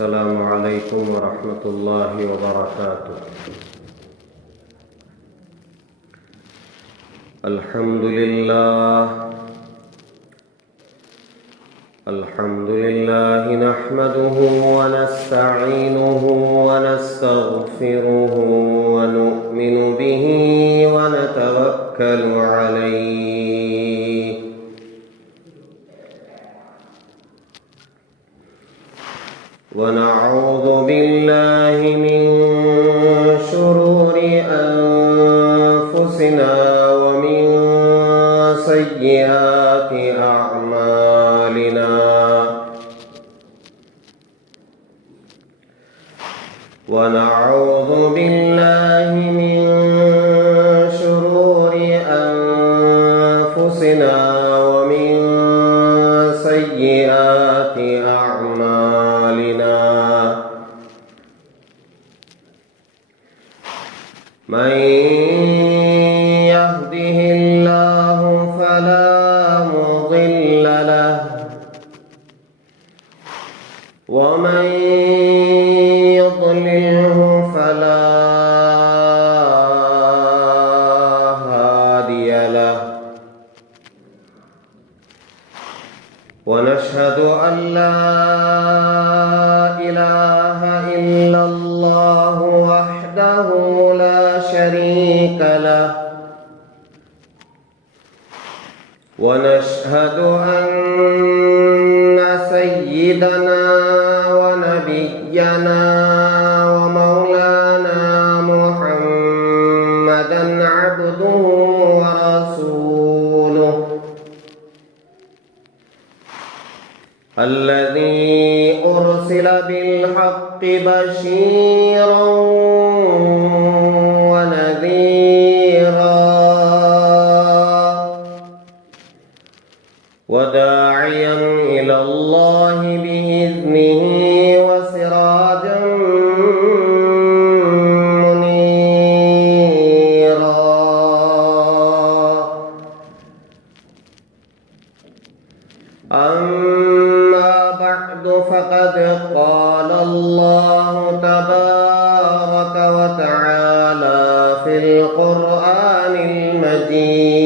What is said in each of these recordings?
السلام علیکم ورحمۃ اللہ وبرکاتہ۔ الحمد للہ نحمده ونستعینه ونستغفره ونؤمن به ونتوکل علیہ ونعوذ باللہ من شرور انفسنا ومن سیئات اعمالنا ونعوذ باللہ من شرور انفسنا ومن سیئات اعمالنا من يهده الله فلا مضل له ومن يضلله فلا هادي له ونشهد أن لا إله إلا الله وحده لا شريك له ونشهد أن سيدنا ونبينا ومولانا محمدا عبده ورسوله الذي أرسل بالحق بشيرا ونذيرا وداعيا إلى الله بإذنه وسراجا منيرا أما بعد فقد قال الله تبارك وتعالى في القرآن المجيد: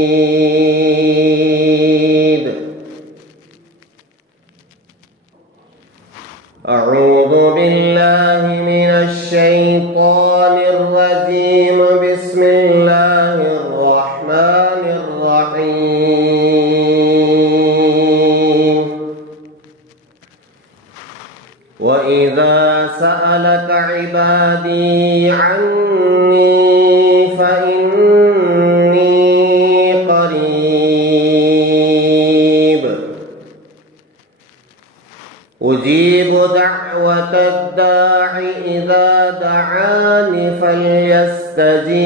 أعوذ بالله من الشيطان الرجيم. بسم الله الرحمن الرحيم. وإذا سألك عبادي عني فإني قريب أجيب دعوة الداع إذا دعان فليستجيبوا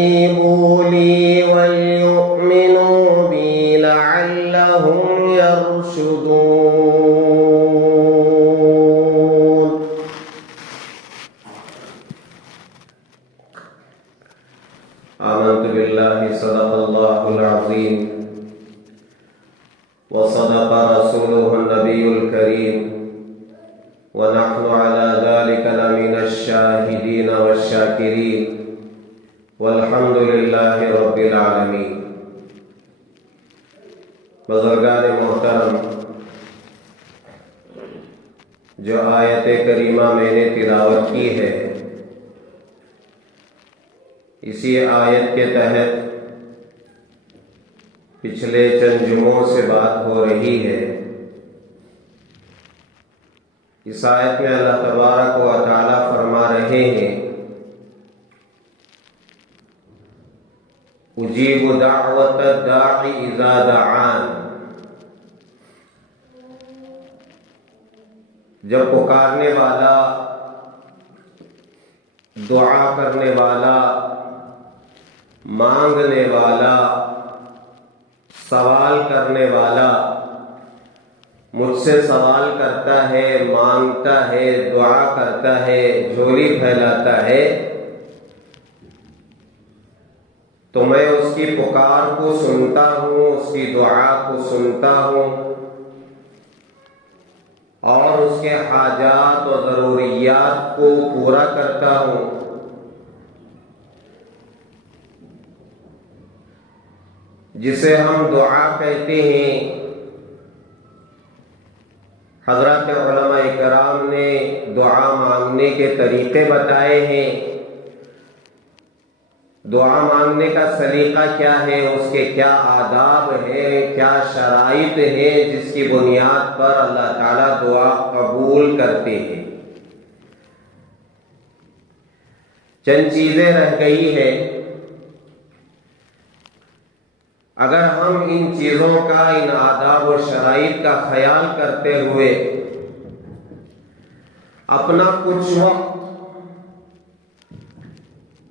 لي وليؤمنوا بي لعلهم يرشدون. آمنت بالله صدق الله العظيم وصدق رسوله النبي الكريم ونحن على ذلك لمن الشاهدين والشاكرين والحمد لله رب العالمين. بزرگان محترم، جو آیت کریمہ میں نے تلاوت کی ہے، اسی آیت کے تحت پچھلے چند جمعوں سے بات ہو رہی ہے۔ اس آیت میں اللہ تبارک و تعالی فرما رہے ہیں: اجیب دعوت الداع اذا دعان۔ جب پکارنے والا، دعا کرنے والا، مانگنے والا، سوال کرنے والا مجھ سے سوال کرتا ہے، مانگتا ہے، دعا کرتا ہے، جھولی پھیلاتا ہے، تو میں اس کی پکار کو سنتا ہوں، اس کی دعا کو سنتا ہوں، اور اس کے حاجات و ضروریات ضروریات کو پورا کرتا ہوں۔ جسے ہم دعا کہتے ہیں، حضرات علماء کرام نے دعا مانگنے کے طریقے بتائے ہیں۔ دعا مانگنے کا سلیقہ کیا ہے، اس کے کیا آداب ہیں، کیا شرائط ہیں جس کی بنیاد پر اللہ تعالیٰ دعا قبول کرتے ہیں۔ چند چیزیں رہ گئی ہیں، اگر ہم ان چیزوں کا، ان آداب و شرائط کا خیال کرتے ہوئے اپنا کچھ وقت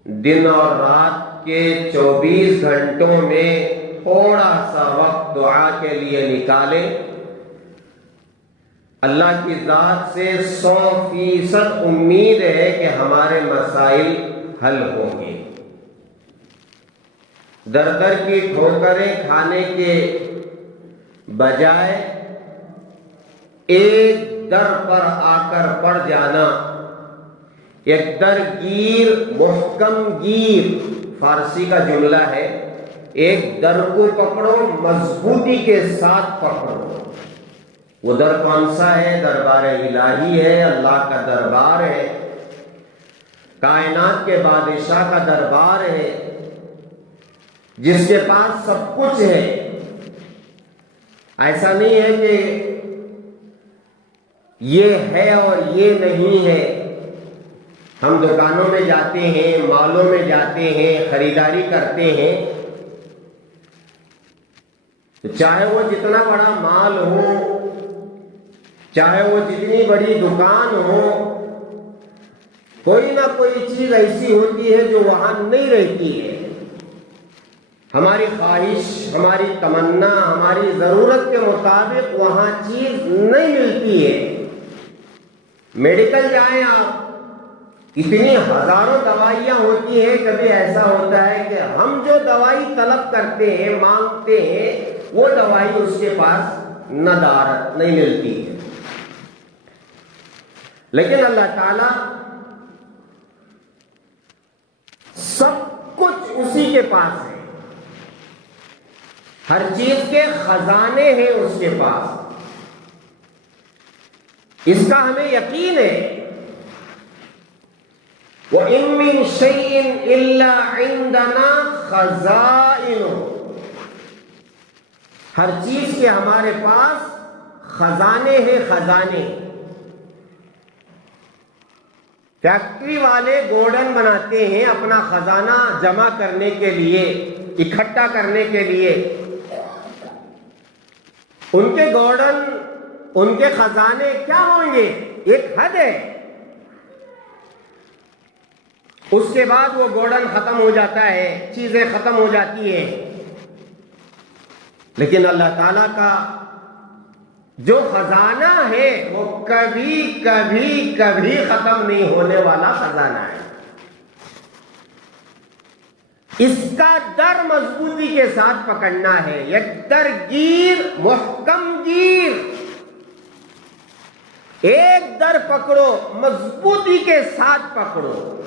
دن اور رات کے 24 گھنٹوں میں تھوڑا سا وقت دعا کے لیے نکالیں، اللہ کی ذات سے 100% امید ہے کہ ہمارے مسائل حل ہوں گے۔ در در کی ٹھوکریں کھانے کے بجائے ایک در پر آ کر پڑ جانا، ایک در گیر محکم گیر فارسی کا جملہ ہے، ایک در کو پکڑو مضبوطی کے ساتھ پکڑو۔ وہ در کون سا ہے؟ دربار الہی ہے، اللہ کا دربار ہے، کائنات کے بادشاہ کا دربار ہے، جس کے پاس سب کچھ ہے۔ ایسا نہیں ہے کہ یہ ہے اور یہ نہیں ہے۔ ہم دکانوں میں جاتے ہیں، مالوں میں جاتے ہیں، خریداری کرتے ہیں، چاہے وہ جتنا بڑا مال ہو، چاہے وہ جتنی بڑی دکان ہو، کوئی نہ کوئی چیز ایسی ہوتی ہے جو وہاں نہیں رہتی ہے۔ ہماری خواہش، ہماری تمنا، ہماری ضرورت کے مطابق وہاں چیز نہیں ملتی ہے۔ میڈیکل جائیں آپ، اتنی ہزاروں دوائیاں ہوتی ہیں، کبھی ایسا ہوتا ہے کہ ہم جو دوائی طلب کرتے ہیں، مانگتے ہیں، وہ دوائی اس کے پاس ندارت نہیں ملتی ہے۔ لیکن اللہ تعالیٰ سب کچھ اسی کے پاس ہے، ہر چیز کے خزانے ہیں اس کے پاس، اس کا ہمیں یقین ہے۔ وَإِن مِّن شَيْءٍ إِلَّا عِندَنَا خَزَائِنُهُ، ہر چیز کے ہمارے پاس خزانے ہیں، خزانے۔ فیکٹری والے گوڈن بناتے ہیں اپنا خزانہ جمع کرنے کے لیے، اکٹھا کرنے کے لیے۔ ان کے گوڈن، ان کے خزانے کیا ہوں گے؟ ایک حد ہے، اس کے بعد وہ گوڈن ختم ہو جاتا ہے، چیزیں ختم ہو جاتی ہیں۔ لیکن اللہ تعالیٰ کا جو خزانہ ہے وہ کبھی کبھی کبھی ختم نہیں ہونے والا خزانہ ہے۔ اس کا در مضبوطی کے ساتھ پکڑنا ہے، یک در گیر محکم گیر، ایک در پکڑو مضبوطی کے ساتھ پکڑو۔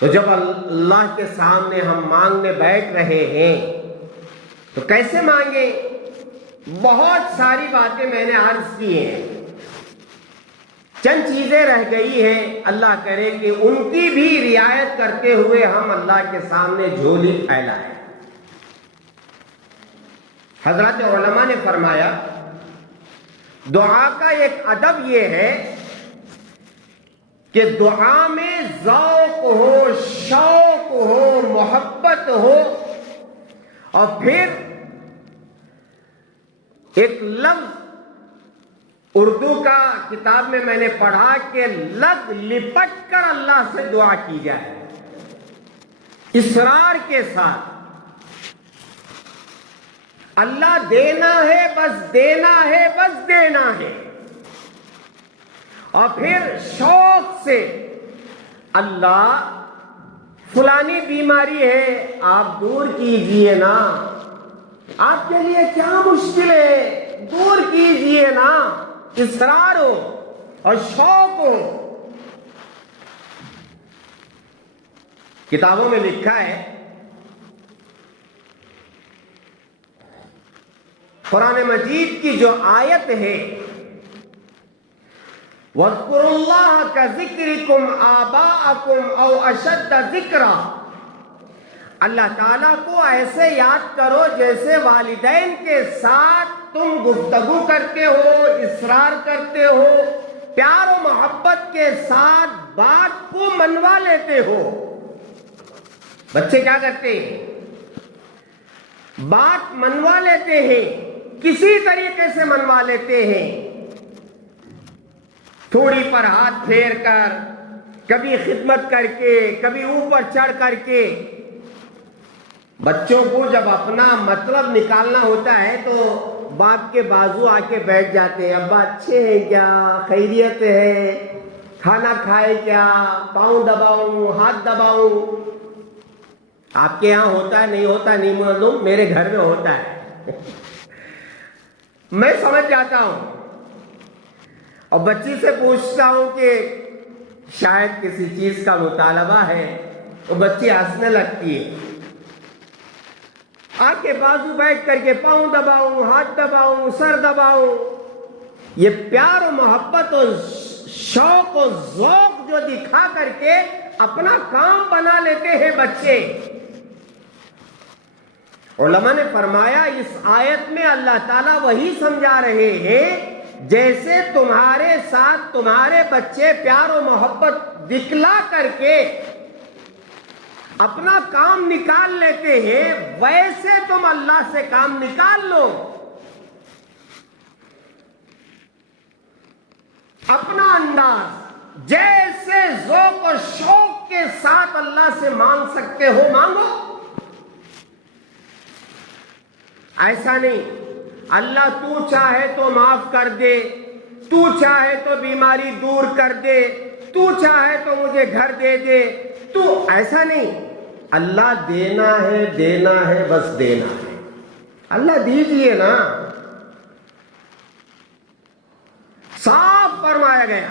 تو جب اللہ کے سامنے ہم مانگنے بیٹھ رہے ہیں تو کیسے مانگیں؟ بہت ساری باتیں میں نے عرض کی ہیں، چند چیزیں رہ گئی ہیں، اللہ کرے کہ ان کی بھی رعایت کرتے ہوئے ہم اللہ کے سامنے جھولی پھیلائیں۔ حضرات علماء نے فرمایا دعا کا ایک ادب یہ ہے کہ دعا میں ذوق ہو، شوق ہو، محبت ہو، اور پھر ایک لفظ اردو کا کتاب میں نے پڑھا کہ لگ لپٹ کر اللہ سے دعا کی جائے، اصرار کے ساتھ۔ اللہ دینا ہے، بس دینا ہے، بس دینا ہے، اور پھر شوق سے اللہ فلانی بیماری ہے آپ دور کیجئے نا، آپ کے لیے کیا مشکل ہے، دور کیجئے دیجئے نا، اصرار ہو اور شوق ہو۔ کتابوں میں لکھا ہے، قرآن مجید کی جو آیت ہے وَاذْكُرُوا اللَّهَ كَذِكْرِكُمْ آبَاءَكُمْ أَوْ أَشَدَّ ذِكْرًا، اللہ تعالیٰ کو ایسے یاد کرو جیسے والدین کے ساتھ تم گفتگو کرتے ہو، اصرار کرتے ہو، پیار و محبت کے ساتھ بات کو منوا لیتے ہو۔ بچے کیا کرتے ہیں؟ بات منوا لیتے ہیں، کسی طریقے سے منوا لیتے ہیں، تھوڑی پر ہاتھ پھیر کر، کبھی خدمت کر کے، کبھی اوپر چڑھ کر کے۔ بچوں کو جب اپنا مطلب نکالنا ہوتا ہے تو باپ کے بازو آ کے بیٹھ جاتے ہیں، ابا اچھے ہیں کیا، خیریت ہے، کھانا کھائے کیا، پاؤں دباؤں، ہاتھ دباؤں۔ آپ کے یہاں ہوتا ہے نہیں ہوتا نہیں معلوم، میرے گھر میں ہوتا ہے۔ میں سمجھ جاتا ہوں اور بچی سے پوچھتا ہوں کہ شاید کسی چیز کا مطالبہ ہے، وہ بچی ہنسنے لگتی ہے، آ کے بازو بیٹھ کر کے پاؤں دباؤں، ہاتھ دباؤں، سر دباؤں۔ یہ پیار و محبت اور شوق و ذوق جو دکھا کر کے اپنا کام بنا لیتے ہیں بچے۔ علماء نے فرمایا اس آیت میں اللہ تعالیٰ وہی سمجھا رہے ہیں جیسے تمہارے ساتھ تمہارے بچے پیار و محبت دکھلا کر کے اپنا کام نکال لیتے ہیں، ویسے تم اللہ سے کام نکال لو۔ اپنا انداز جیسے ذوق و شوق کے ساتھ اللہ سے مانگ سکتے ہو مانگو۔ ایسا نہیں اللہ تو چاہے تو معاف کر دے، تو چاہے تو بیماری دور کر دے، تو چاہے تو مجھے گھر دے دے، تو ایسا نہیں۔ اللہ دینا ہے بس دینا ہے۔ اللہ دیجئے نا، صاف فرمایا گیا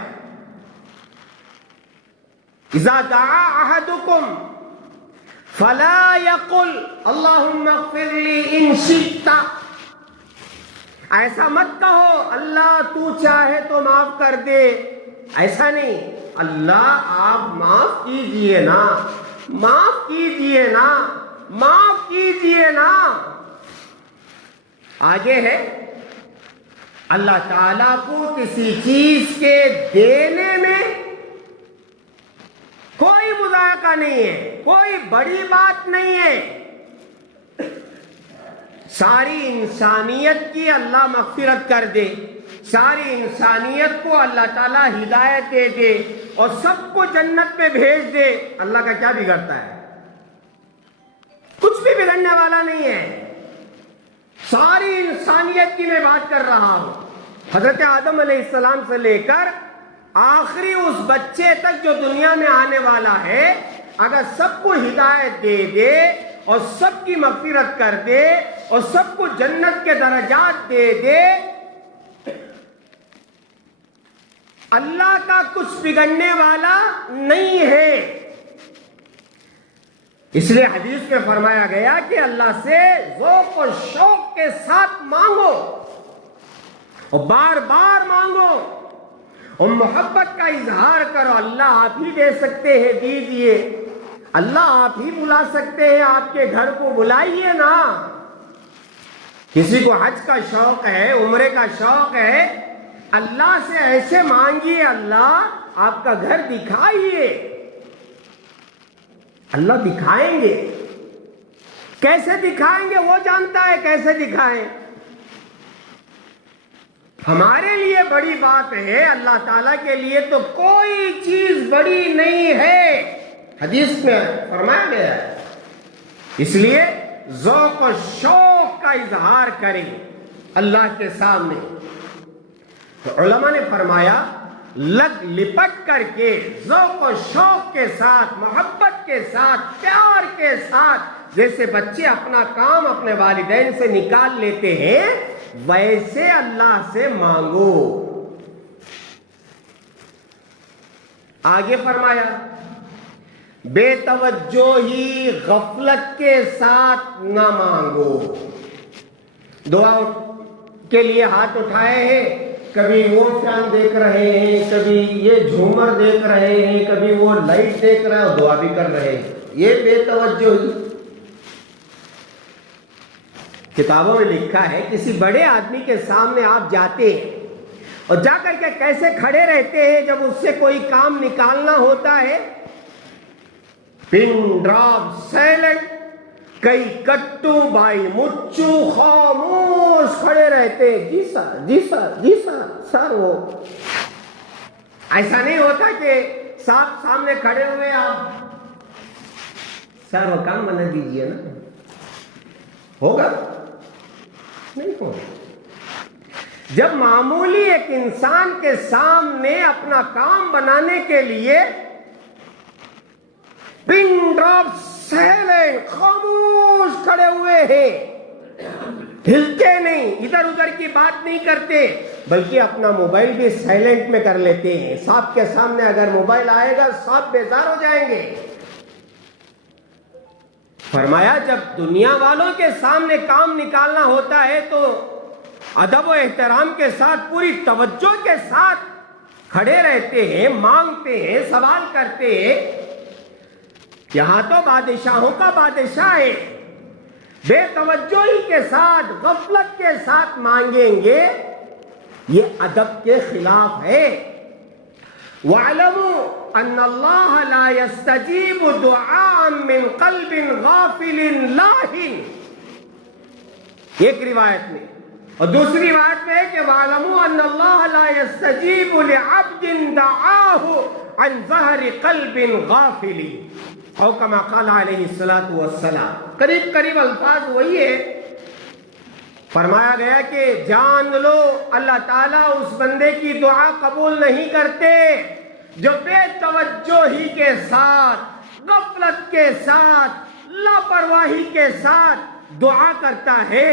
اذا دعا احدکم فلا يقل اللہم اغفر لی ان شئت، ایسا مت کہو اللہ تو چاہے تو معاف کر دے، ایسا نہیں۔ اللہ آپ معاف کیجئے نا، معاف کیجئے نا، معاف کیجئے نا۔ آگے ہے اللہ تعالیٰ کو کسی چیز کے دینے میں کوئی مذائقہ نہیں ہے، کوئی بڑی بات نہیں ہے۔ ساری انسانیت کی اللہ مغفرت کر دے، ساری انسانیت کو اللہ تعالیٰ ہدایت دے دے اور سب کو جنت میں بھیج دے، اللہ کا کیا بگڑتا ہے؟ کچھ بھی بگڑنے والا نہیں ہے۔ ساری انسانیت کی میں بات کر رہا ہوں، حضرت آدم علیہ السلام سے لے کر آخری اس بچے تک جو دنیا میں آنے والا ہے، اگر سب کو ہدایت دے دے اور سب کی مغفرت کر دے اور سب کو جنت کے درجات دے دے، اللہ کا کچھ بگڑنے والا نہیں ہے۔ اس لیے حدیث میں فرمایا گیا کہ اللہ سے ذوق و شوق کے ساتھ مانگو اور بار بار مانگو اور محبت کا اظہار کرو۔ اللہ آپ ہی دے سکتے ہیں، دیجئے۔ اللہ آپ ہی بلا سکتے ہیں، آپ کے گھر کو بلائیے نا۔ کسی کو حج کا شوق ہے، عمرے کا شوق ہے، اللہ سے ایسے مانگیے اللہ آپ کا گھر دکھائیے۔ اللہ دکھائیں گے، کیسے دکھائیں گے وہ جانتا ہے کیسے دکھائیں۔ ہمارے لیے بڑی بات ہے، اللہ تعالیٰ کے لیے تو کوئی چیز بڑی نہیں ہے، حدیث میں فرمایا گیا ہے۔ اس لیے ذوق و شوق کا اظہار کریں اللہ کے سامنے۔ تو علماء نے فرمایا لگ لپٹ کر کے ذوق و شوق کے ساتھ، محبت کے ساتھ، پیار کے ساتھ، جیسے بچے اپنا کام اپنے والدین سے نکال لیتے ہیں، ویسے اللہ سے مانگو. آگے فرمایا بے توجہی غفلت کے ساتھ نہ مانگو. دعا کے لیے ہاتھ اٹھائے ہیں، کبھی وہ فین دیکھ رہے ہیں، کبھی یہ جھومر دیکھ رہے ہیں، کبھی وہ لائٹ دیکھ رہے ہیں، دعا بھی کر رہے ہیں. یہ بے توجہی. کتابوں میں لکھا ہے کسی بڑے آدمی کے سامنے آپ جاتے ہیں اور جا کر کے کیسے کھڑے رہتے ہیں جب اس سے کوئی کام نکالنا ہوتا ہے. پن ڈراپ سائلنٹ، کئی کٹو بائی مچو، خاموش کھڑے رہتے ہیں. جی سر، جی سر، جی سر. سر وہ ایسا نہیں ہوتا کہ صاحب سامنے کھڑے ہوئے آپ سر وہ کام بنا دیجئے نا. ہوگا نہیں ہوگا. جب معمولی ایک انسان کے سامنے اپنا کام بنانے کے لیے پن ڈراپ سائلنٹ، خاموش کھڑے ہوئے ہیں، ہلتے نہیں، ادھر ادھر کی بات نہیں کرتے، بلکہ اپنا موبائل بھی سائلنٹ میں کر لیتے ہیں. صاحب کے سامنے اگر موبائل آئے گا صاحب بیزار ہو جائیں گے. فرمایا جب دنیا والوں کے سامنے کام نکالنا ہوتا ہے تو ادب و احترام کے ساتھ، پوری توجہ کے ساتھ کھڑے رہتے ہیں، مانگتے ہیں، سوال کرتے ہیں. یہاں تو بادشاہوں کا بادشاہ ہے. بے توجہی کے ساتھ، غفلت کے ساتھ مانگیں گے، یہ ادب کے خلاف ہے. وَاعْلَمُوا أَنَّ اللَّهَ لَا يَسْتَجِيبُ دُعَاءً مِّن قَلْبٍ غَافِلٍ لَاهٍ. ایک روایت میں، اور دوسری روایت میں ہے کہ وَاعْلَمُوا أَنَّ اللَّهَ لَا يَسْتَجِيبُ لِعَبْدٍ دَعَاهُ عَنْ ظَهْرِ قَلْبٍ غَافِلٍ، او کما قال علیہ الصلوۃ والسلام. قریب قریب الفاظ وہی ہے. فرمایا گیا کہ جان لو اللہ تعالیٰ اس بندے کی دعا قبول نہیں کرتے جو بے توجہی کے ساتھ، غفلت کے ساتھ، لاپرواہی کے ساتھ دعا کرتا ہے.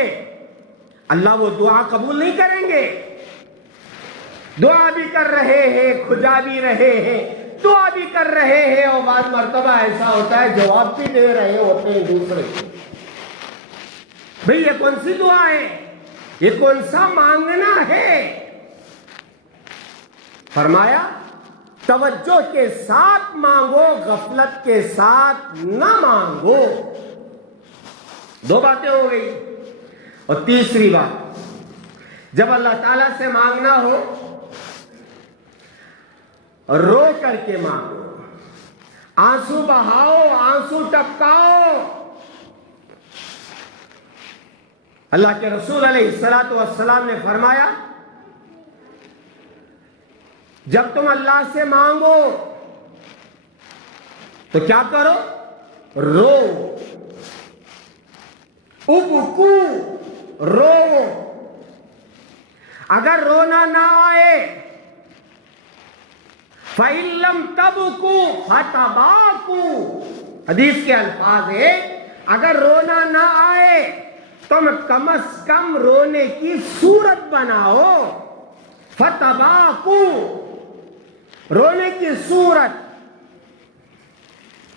اللہ وہ دعا قبول نہیں کریں گے. دعا بھی کر رہے ہیں، کھجا بھی رہے ہیں، دعا بھی کر رہے ہیں، اور بعض مرتبہ ایسا ہوتا ہے جواب بھی دے رہے ہوتے ہیں دوسرے. بھئی یہ کون سی دعا ہے؟ یہ کون سا مانگنا ہے؟ فرمایا توجہ کے ساتھ مانگو، غفلت کے ساتھ نہ مانگو. دو باتیں ہو گئی. اور تیسری بات، جب اللہ تعالیٰ سے مانگنا ہو رو کر کے مانگو، آنسو بہاؤ، آنسو ٹپکاؤ. اللہ کے رسول علیہ الصلوۃ والسلام نے فرمایا جب تم اللہ سے مانگو تو کیا کرو؟ رو، ابکو، رو. اگر رونا نہ آئے فَإِن لَمْ تَبْكُوا فَتَبَاكُوا. حدیث کے الفاظ ہے اگر رونا نہ آئے تم کم از کم رونے کی صورت بناؤ. فَتَبَاكُوا، رونے کی صورت.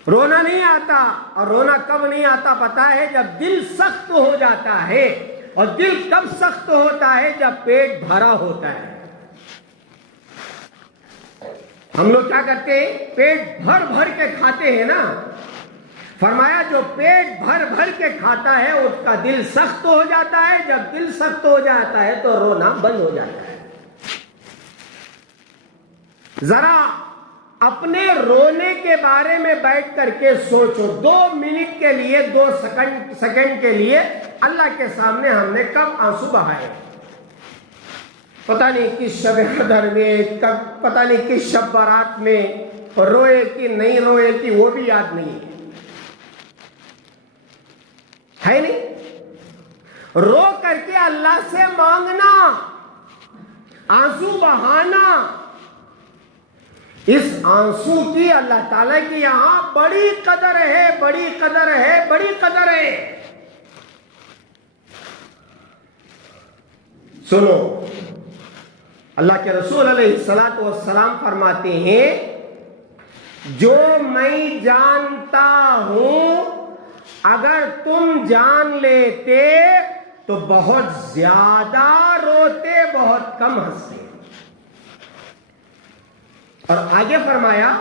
رونا نہیں آتا، اور رونا کب نہیں آتا پتا ہے؟ جب دل سخت ہو جاتا ہے. اور دل کب سخت ہوتا ہے؟ جب پیٹ بھرا ہوتا ہے. ہم لوگ کیا کرتے ہیں؟ پیٹ بھر بھر کے کھاتے ہیں نا. فرمایا جو پیٹ بھر بھر کے کھاتا ہے اس کا دل سخت ہو جاتا ہے. جب دل سخت ہو جاتا ہے تو رونا بند ہو جاتا ہے. ذرا اپنے رونے کے بارے میں بیٹھ کر کے سوچو. 2 منٹ کے لیے، 2 سیکنڈ کے لیے اللہ کے سامنے ہم نے کب آنسو بہائے؟ پتہ نہیں کس شب قدر میں، پتہ نہیں کس شب برات میں روئے کہ نہیں روئے کہ وہ بھی یاد نہیں ہے نہیں. رو کر کے اللہ سے مانگنا، آنسو بہانا، اس آنسو کی اللہ تعالیٰ کی یہاں بڑی قدر ہے، بڑی قدر ہے، بڑی قدر ہے. سنو، اللہ کے رسول علیہ الصلوۃ والسلام فرماتے ہیں جو میں جانتا ہوں اگر تم جان لیتے تو بہت زیادہ روتے، بہت کم ہنستے. اور آگے فرمایا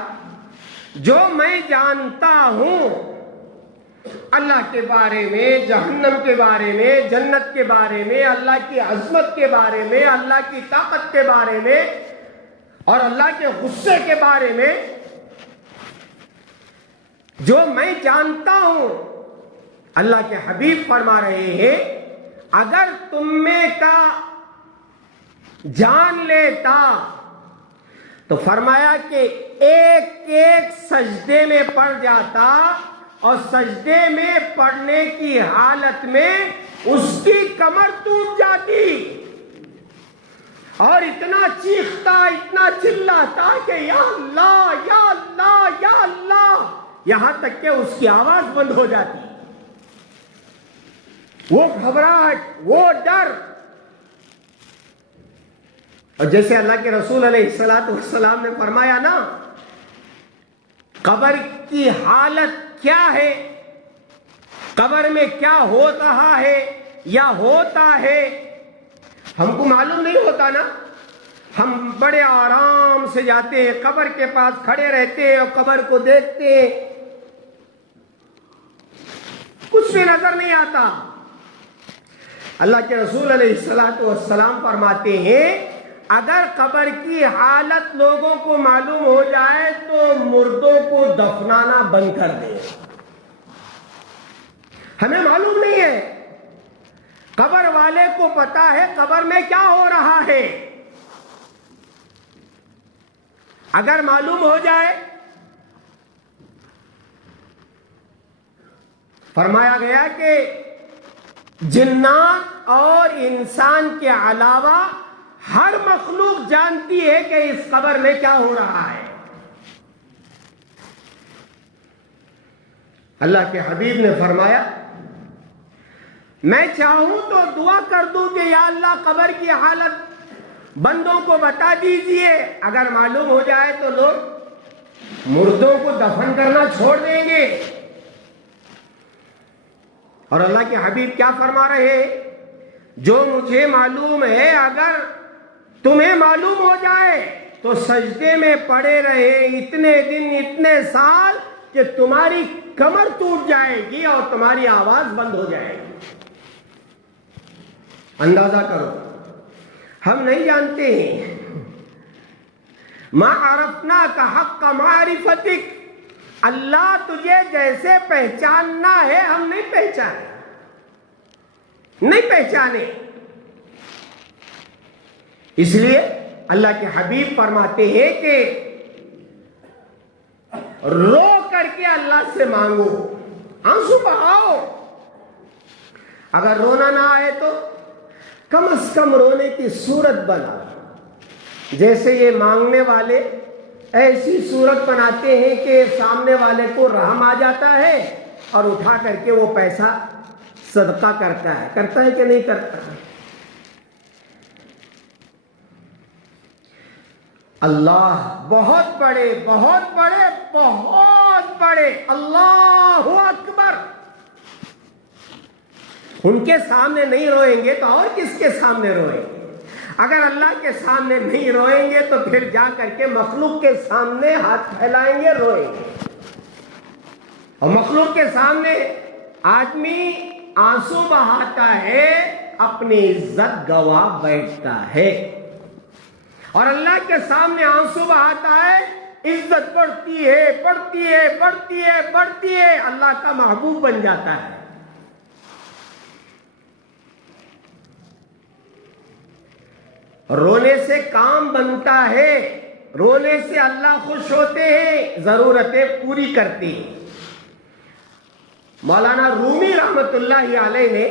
جو میں جانتا ہوں اللہ کے بارے میں، جہنم کے بارے میں، جنت کے بارے میں، اللہ کی عظمت کے بارے میں، اللہ کی طاقت کے بارے میں اور اللہ کے غصے کے بارے میں، جو میں جانتا ہوں، اللہ کے حبیب فرما رہے ہیں اگر تم میں کا جان لیتا تو فرمایا کہ ایک ایک سجدے میں پڑ جاتا اور سجدے میں پڑنے کی حالت میں اس کی کمر ٹوٹ جاتی اور اتنا چیختا، اتنا چلاتا کہ یا اللہ یا اللہ یا اللہ، یہاں تک کہ اس کی آواز بند ہو جاتی. وہ گھبراہٹ، وہ ڈر. اور جیسے اللہ کے رسول علیہ الصلوۃ والسلام نے فرمایا نا، قبر کی حالت کیا ہے، قبر میں کیا ہو رہا ہے یا ہوتا ہے ہم کو معلوم نہیں ہوتا نا. ہم بڑے آرام سے جاتے ہیں، قبر کے پاس کھڑے رہتے ہیں اور قبر کو دیکھتے ہیں، کچھ بھی نظر نہیں آتا. اللہ کے رسول علیہ الصلوۃ والسلام فرماتے ہیں اگر قبر کی حالت لوگوں کو معلوم ہو جائے تو مردوں کو دفنانا بند کر دیں. ہمیں معلوم نہیں ہے، قبر والے کو پتا ہے قبر میں کیا ہو رہا ہے. اگر معلوم ہو جائے، فرمایا گیا کہ جنات اور انسان کے علاوہ ہر مخلوق جانتی ہے کہ اس قبر میں کیا ہو رہا ہے. اللہ کے حبیب نے فرمایا میں چاہوں تو دعا کر دوں کہ یا اللہ قبر کی حالت بندوں کو بتا دیجئے، اگر معلوم ہو جائے تو لوگ مردوں کو دفن کرنا چھوڑ دیں گے. اور اللہ کے حبیب کیا فرما رہے ہیں، جو مجھے معلوم ہے اگر تمہیں معلوم ہو جائے تو سجدے میں پڑے رہے اتنے دن، اتنے سال کہ تمہاری کمر ٹوٹ جائے گی اور تمہاری آواز بند ہو جائے گی. اندازہ کرو، ہم نہیں جانتے ہیں. ما عرفناک حق معرفتک، اللہ تجھے جیسے پہچاننا ہے ہم نہیں پہچانے، نہیں پہچانے. اس لیے اللہ کے حبیب فرماتے ہیں کہ رو کر کے اللہ سے مانگو، آنسو بہاؤ. اگر رونا نہ آئے تو کم از کم رونے کی صورت بنا. جیسے یہ مانگنے والے ایسی صورت بناتے ہیں کہ سامنے والے کو رحم آ جاتا ہے اور اٹھا کر کے وہ پیسہ صدقہ کرتا ہے کہ نہیں کرتا. اللہ بہت بڑے، بہت بڑے، بہت بڑے، اللہ اکبر. ان کے سامنے نہیں روئیں گے تو اور کس کے سامنے روئیں گے؟ اگر اللہ کے سامنے نہیں روئیں گے تو پھر جا کر کے مخلوق کے سامنے ہاتھ پھیلائیں گے، روئیں گے. اور مخلوق کے سامنے آدمی آنسو بہاتا ہے، اپنی عزت گوا بیٹھتا ہے. اور اللہ کے سامنے آنسو بہاتا ہے، عزت بڑھتی ہے، بڑھتی ہے، بڑھتی ہے، بڑھتی ہے، اللہ کا محبوب بن جاتا ہے. رونے سے کام بنتا ہے، رونے سے اللہ خوش ہوتے ہیں، ضرورتیں پوری کرتے ہیں. مولانا رومی رحمت اللہ علیہ نے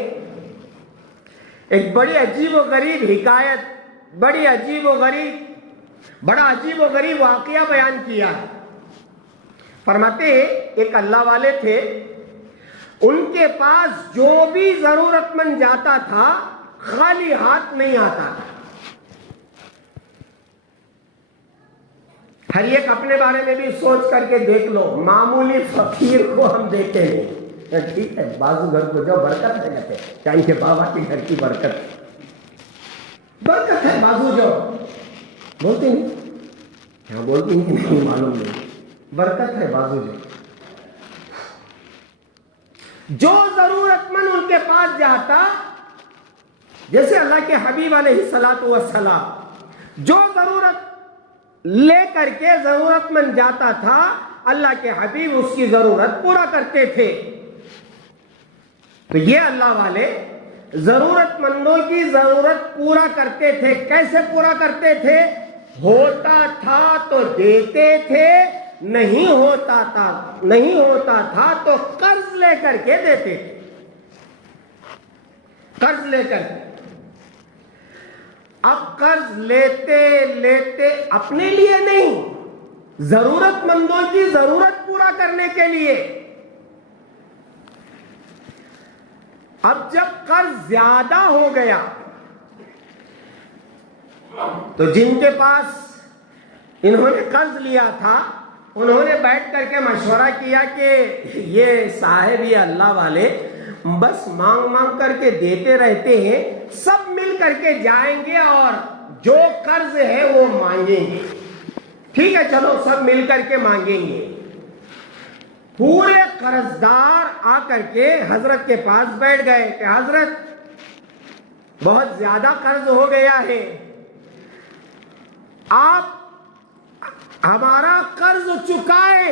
ایک بڑی عجیب و غریب حکایت، بڑا عجیب و غریب واقعہ بیان کیا. فرماتے ہیں ایک اللہ والے تھے، ان کے پاس جو بھی ضرورت مند جاتا تھا خالی ہاتھ نہیں آتا تھا۔ ہر ایک اپنے بارے میں بھی سوچ کر کے دیکھ لو، معمولی فقیر کو ہم دیکھتے نہیں، ٹھیک ہے بازو گھر کو جو برکت ہے کہتے ہیں، کیا ان کے بابا کے گھر کی برکت ہے بازو جو بولتے نہیں، یہاں بولتے ہیں کہ نہیں معلوم نہیں، برکت ہے بازو جو ضرورت مند ان کے پاس جاتا، جیسے اللہ کے حبیب علیہ الصلوۃ والسلام جو ضرورت لے کر کے ضرورت مند جاتا تھا، اللہ کے حبیب اس کی ضرورت پورا کرتے تھے۔ تو یہ اللہ والے ضرورت مندوں کی ضرورت پورا کرتے تھے۔ کیسے پورا کرتے تھے؟ ہوتا تھا تو دیتے تھے، نہیں ہوتا تھا تو قرض لے کر کے دیتے تھے، قرض لے کر کے۔ اب قرض لیتے لیتے اپنے لیے نہیں، ضرورت مندوں کی ضرورت پورا کرنے کے لیے۔ اب جب قرض زیادہ ہو گیا تو جن کے پاس انہوں نے قرض لیا تھا انہوں نے بیٹھ کر کے مشورہ کیا کہ یہ صاحب یہ اللہ والے بس مانگ مانگ کر کے دیتے رہتے ہیں، سب مل کر کے جائیں گے اور جو قرض ہے وہ مانگیں گے۔ ٹھیک ہے چلو سب مل کر کے مانگیں گے۔ پورے قرضدار آ کر کے حضرت کے پاس بیٹھ گئے کہ حضرت بہت زیادہ قرض ہو گیا ہے، آپ ہمارا قرض چکائے۔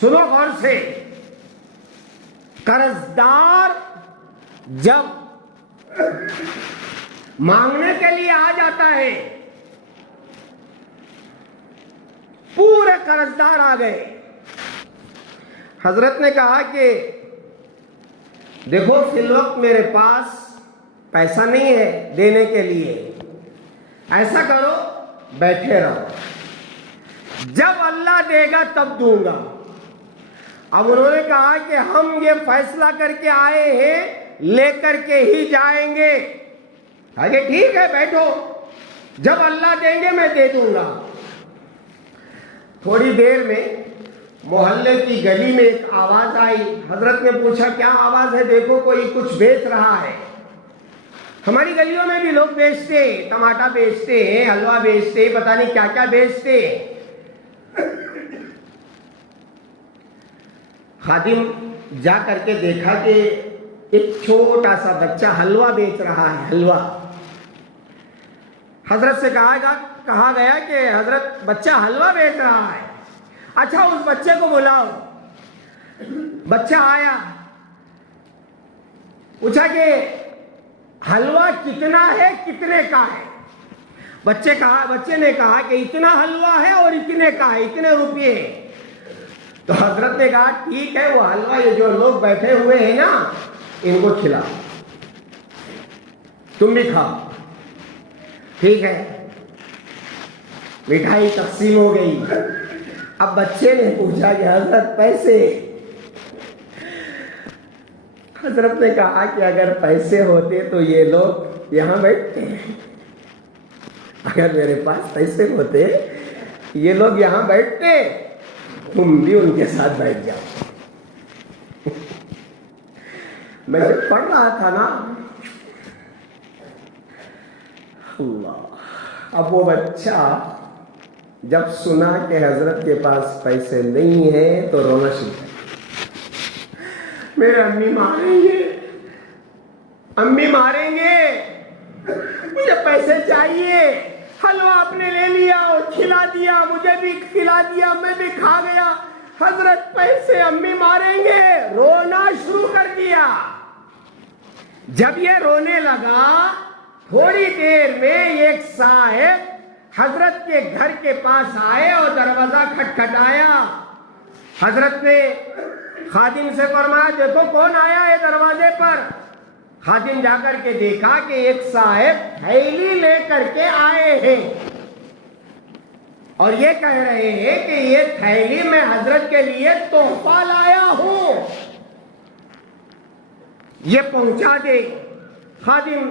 سنو غور سے، قرضدار جب مانگنے کے لیے آ جاتا ہے، پورے قرضدار آ گئے۔ حضرت نے کہا کہ دیکھو فی الوقت میرے پاس پیسہ نہیں ہے دینے کے لیے، ایسا کرو بیٹھے رہو، جب اللہ دے گا تب دوں گا۔ اب انہوں نے کہا کہ ہم یہ فیصلہ کر کے آئے ہیں لے کر کے ہی جائیں گے۔ آگے ٹھیک ہے بیٹھو، جب اللہ دیں گے میں دے دوں گا۔ تھوڑی دیر میں محلے کی گلی میں ایک آواز آئی۔ حضرت نے پوچھا کیا آواز ہے؟ دیکھو کوئی کچھ بیچ رہا ہے۔ ہماری گلیوں میں بھی لوگ بیچتے ہیں، ٹماٹر بیچتے ہیں، حلوہ بیچتے ہیں، پتہ نہیں کیا کیا بیچتے ہیں۔ خادم جا کر کے دیکھا کہ ایک چھوٹا سا بچہ حلوہ بیچ رہا ہے، حلوہ۔ حضرت سے کہا گیا کہ حضرت بچہ حلوہ بیچ رہا ہے، اچھا اس بچے کو بلاؤ۔ بچہ آیا، پوچھا کہ حلوہ کتنا ہے، کتنے کا ہے؟ بچے نے کہا کہ اتنا حلوہ ہے اور اتنے کا ہے، اتنے روپے ہیں۔ تو حضرت نے کہا ٹھیک ہے، وہ حلوہ یہ جو لوگ بیٹھے ہوئے ہیں نا ان کو کھلاؤ، تم بھی کھاؤ۔ ٹھیک ہے، مٹھائی تقسیم ہو گئی۔ اب بچے نے پوچھا کہ حضرت پیسے؟ حضرت نے کہا کہ اگر پیسے ہوتے تو یہ لوگ یہاں بیٹھتے ہیں، اگر میرے پاس پیسے ہوتے یہ لوگ یہاں بیٹھتے، تم بھی ان کے ساتھ بیٹھ جاؤ۔ میں جب پڑھ رہا تھا نا اللہ، اب وہ بچہ جب سنا کہ حضرت کے پاس پیسے نہیں ہیں تو رونا شروع کر، میرے امی ماریں گے، امی ماریں گے، مجھے پیسے چاہیے، حلوہ آپ نے لے لیا اور کھلا دیا، مجھے بھی کھلا دیا، میں بھی کھا گیا، حضرت پیسے، امی ماریں گے، رونا شروع کر دیا۔ جب یہ رونے لگا تھوڑی دیر میں ایک صاحب حضرت کے گھر کے پاس آئے اور دروازہ کھٹکھٹایا۔ حضرت نے خادم سے فرمایا دیکھو کون آیا ہے دروازے پر۔ خادم جا کر کے دیکھا کہ ایک صاحب تھیلی لے کر کے آئے ہیں اور یہ کہہ رہے ہیں کہ یہ تھیلی میں حضرت کے لیے تحفہ لایا ہوں، یہ پہنچا دے۔ خادم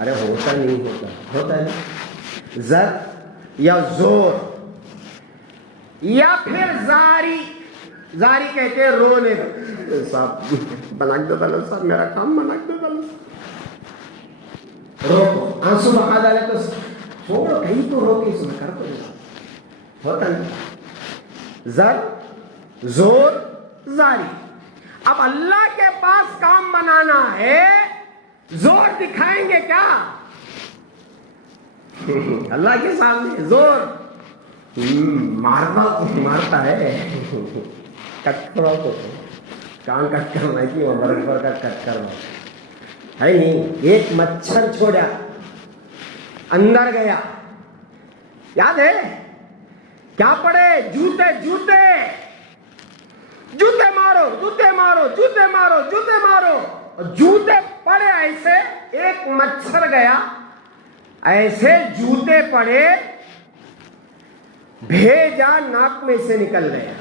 ارے ہوتا نہیں ہوتا ہے زر یا زور یا پھر زاری کہتے ہیں رونے. صاحب بناک دو دلو صاحب میرا کام بناک دو دلو روکو آنسو بہا ڈالے تو چھوڑو کہیں تو روکے اس میں کر تو ہوتا نہیں. زر زور زاری. اب اللہ کے پاس کام بنانا ہے زور دکھائیں گے کیا اللہ کے سامنے؟ زور مارتا ہے کٹ کرو تو کان کٹ کرنا کی برابر کا کٹ کرنا ہے نہیں. ایک مچھر چھوڑا اندر گیا یاد ہے کیا پڑے؟ جوتے جوتے جوتے مارو جوتے مارو جوتے مارو جوتے مارو. جوتے پڑے ایسے ایک مچھر گیا ایسے جوتے پڑے بھیجا ناک میں سے نکل گیا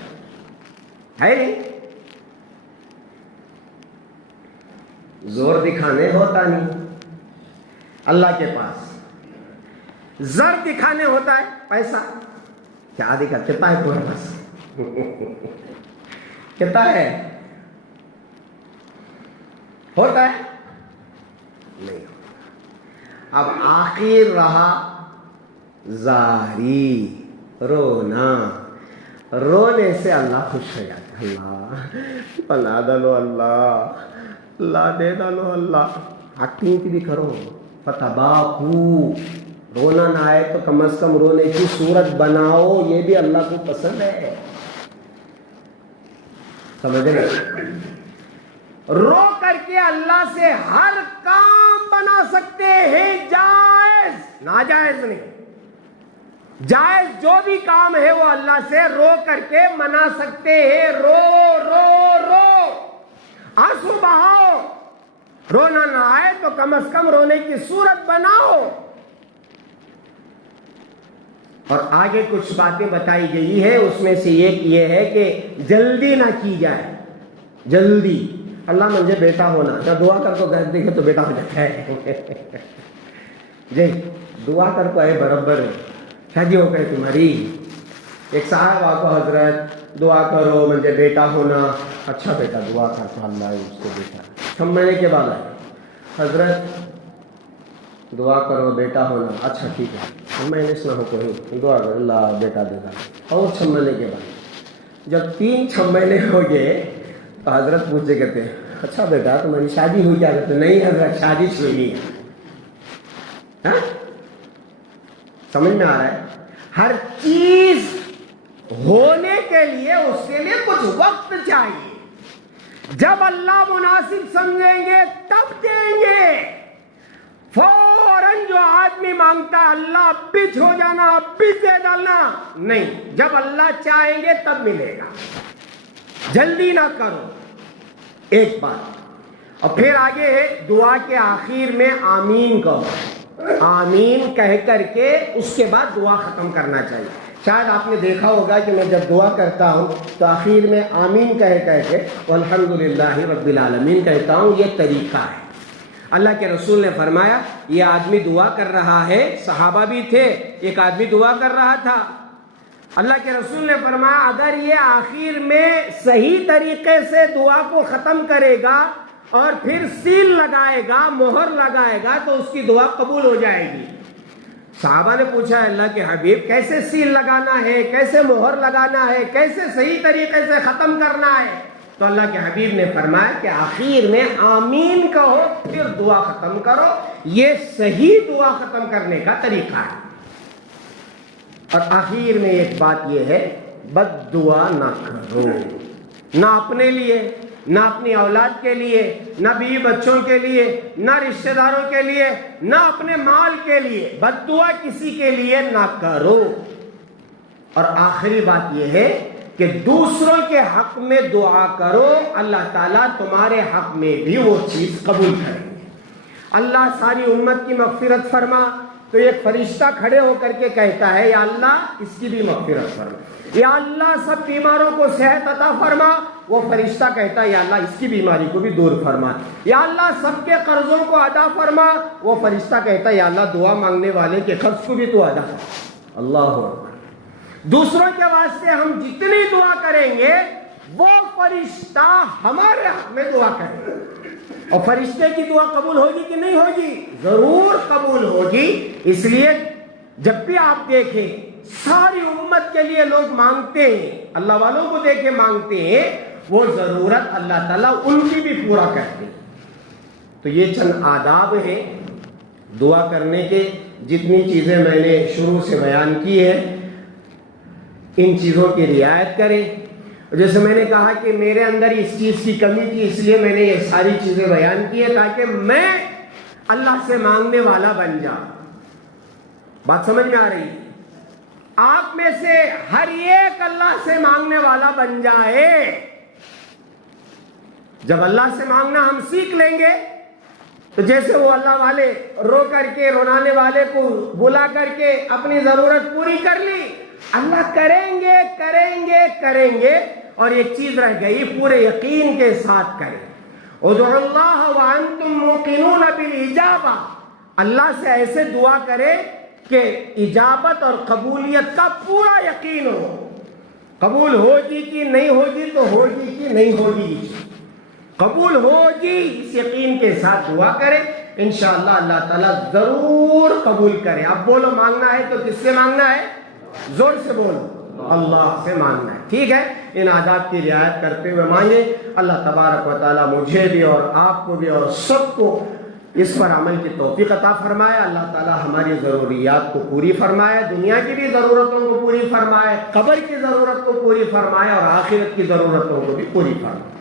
ہے نہیں. زور دکھانے ہوتا نہیں اللہ کے پاس. زر دکھانے ہوتا ہے پیسہ. کیا دکھا کتنا ہے تمہارے پاس کتنا ہے ہوتا ہے نہیں. اب آخر رہا زاری رونا. رونے سے اللہ خوش ہو جاتا ہے. اللہ بنا ڈالو اللہ دے ڈالو اللہ. ایکٹنگ بھی کرو فتباکو. رونا نہ آئے تو کم از کم رونے کی صورت بناؤ. یہ بھی اللہ کو پسند ہے. سمجھ رہے؟ رو کر کے اللہ سے ہر کام بنا سکتے ہیں. جائز ناجائز نہیں. جائز جو بھی کام ہے وہ اللہ سے رو کر کے منا سکتے ہیں. رو رو رو آنسو بہاؤ. رونا نہ آئے تو کم از کم رونے کی صورت بناؤ. اور آگے کچھ باتیں بتائی گئی ہے اس میں سے ایک یہ ہے کہ جلدی نہ کی جائے. جلدی اللہ مجھے بیٹا ہونا. جب دعا کر کو گھر دیکھے تو بیٹا ہو جاتا ہے جی دعا کر کو ہے برابر شادی ہو گئی تمہاری. ایک صاحب آپ کو حضرت دعا کرو مجھے بیٹا ہونا. اچھا بیٹا دعا کرتا اللہ اس کو بیٹا. 6 مہینے کے بعد آئے حضرت دعا کرو بیٹا ہونا. اچھا ٹھیک ہے 6 مہینے سے نہ ہو کوئی دعا کرو اللہ بیٹا دے گا. اور 6 مہینے کے بعد جب 3-6 مہینے ہو گئے تو حضرت پوچھے کہتے ہیں اچھا بیٹا تمہاری شادی ہوئی؟ کیا کہتے نہیں حضرت شادی ہوئی ہے. سمجھ میں آ رہا ہے؟ ہر چیز ہونے کے لیے اس کے لیے کچھ وقت چاہیے. جب اللہ مناسب سمجھیں گے تب دیں گے. فوراً جو آدمی مانگتا اللہ اب بھی ہو جانا اب بھی دے ڈالنا نہیں. جب اللہ چاہیں گے تب ملے گا. جلدی نہ کرو. ایک بات. اور پھر آگے ہے دعا کے آخر میں آمین کہو. آمین کہہ کر کے اس کے بعد دعا ختم کرنا چاہیے. شاید آپ نے دیکھا ہوگا کہ میں جب دعا کرتا ہوں تو آخر میں آمین کہہ کے الحمدللہ رب العالمین کہتا ہوں. یہ طریقہ ہے. اللہ کے رسول نے فرمایا یہ آدمی دعا کر رہا ہے. صحابہ بھی تھے. ایک آدمی دعا کر رہا تھا. اللہ کے رسول نے فرمایا اگر یہ آخر میں صحیح طریقے سے دعا کو ختم کرے گا اور پھر سیل لگائے گا مہر لگائے گا تو اس کی دعا قبول ہو جائے گی. صحابہ نے پوچھا اللہ کے حبیب کیسے سیل لگانا ہے کیسے مہر لگانا ہے کیسے صحیح طریقے سے ختم کرنا ہے؟ تو اللہ کے حبیب نے فرمایا کہ آخر میں آمین کہو پھر دعا ختم کرو. یہ صحیح دعا ختم کرنے کا طریقہ ہے. اور آخر میں ایک بات یہ ہے بد دعا نہ کرو. نہ اپنے لیے نہ اپنی اولاد کے لیے نہ بیوی بچوں کے لیے نہ رشتہ داروں کے لیے نہ اپنے مال کے لیے بد دعا کسی کے لیے نہ کرو. اور آخری بات یہ ہے کہ دوسروں کے حق میں دعا کرو. اللہ تعالیٰ تمہارے حق میں بھی وہ چیز قبول کریں گے. اللہ ساری امت کی مغفرت فرما تو ایک فرشتہ کھڑے ہو کر کے کہتا ہے یا اللہ اس کی بھی مغفرت فرما. یا اللہ سب بیماروں کو صحت عطا فرما وہ فرشتہ کہتا ہے یا اللہ اس کی بیماری کو بھی دور فرما، یا اللہ سب کے قرضوں کو ادا فرما، وہ فرشتہ کہتا ہے یا اللہ دعا مانگنے والے کے قرض کو بھی تو ادا فرما۔ اللہ اکبر۔ دوسروں کے واسطے ہم جتنی دعا کریں گے وہ فرشتہ ہمارے حق میں دعا کرے گا، اور فرشتے کی دعا قبول ہوگی کہ نہیں ہوگی؟ ضرور قبول ہوگی۔ اس لیے جب بھی آپ دیکھیں ساری امت کے لیے لوگ مانگتے ہیں، اللہ والوں کو دیکھ کے مانگتے ہیں، وہ ضرورت اللہ تعالیٰ ان کی بھی پورا کرتے ہیں۔ تو یہ چند آداب ہیں دعا کرنے کے۔ جتنی چیزیں میں نے شروع سے بیان کی ہیں ان چیزوں کی رعایت کریں۔ جیسے میں نے کہا کہ میرے اندر اس چیز کی کمی تھی، اس لیے میں نے یہ ساری چیزیں بیان کی ہیں تاکہ میں اللہ سے مانگنے والا بن جاؤں۔ بات سمجھ میں آ رہی ہے؟ آپ میں سے ہر ایک اللہ سے مانگنے والا بن جائے۔ جب اللہ سے مانگنا ہم سیکھ لیں گے تو جیسے وہ اللہ والے رو کر کے رونے والے کو بلا کر کے اپنی ضرورت پوری کر لی، اللہ کریں گے کریں گے کریں گے۔ اور ایک چیز رہ گئی، پورے یقین کے ساتھ کریں۔ ادعوا اللہ وانتم موقنون بالاجابہ، اللہ سے ایسے دعا کرے کہ اجابت اور قبولیت کا پورا یقین ہو۔ قبول ہوگی کہ نہیں ہوگی تو ہوگی کہ نہیں ہوگی، قبول ہوگی اس یقین کے ساتھ دعا کرے، انشاءاللہ اللہ تعالیٰ ضرور قبول کرے۔ اب بولو مانگنا ہے تو کس سے مانگنا ہے؟ زور سے بولو، اللہ سے مانگنا ہے۔ ٹھیک ہے، ان آداب کی رعایت کرتے ہوئے مانگے۔ اللہ تبارک و تعالیٰ مجھے بھی اور آپ کو بھی اور سب کو اس پر عمل کی توفیق عطا فرمائے۔ اللہ تعالیٰ ہماری ضروریات کو پوری فرمائے، دنیا کی بھی ضرورتوں کو پوری فرمائے، قبر کی ضرورت کو پوری فرمائے، اور آخرت کی ضرورتوں کو بھی پوری فرمائے۔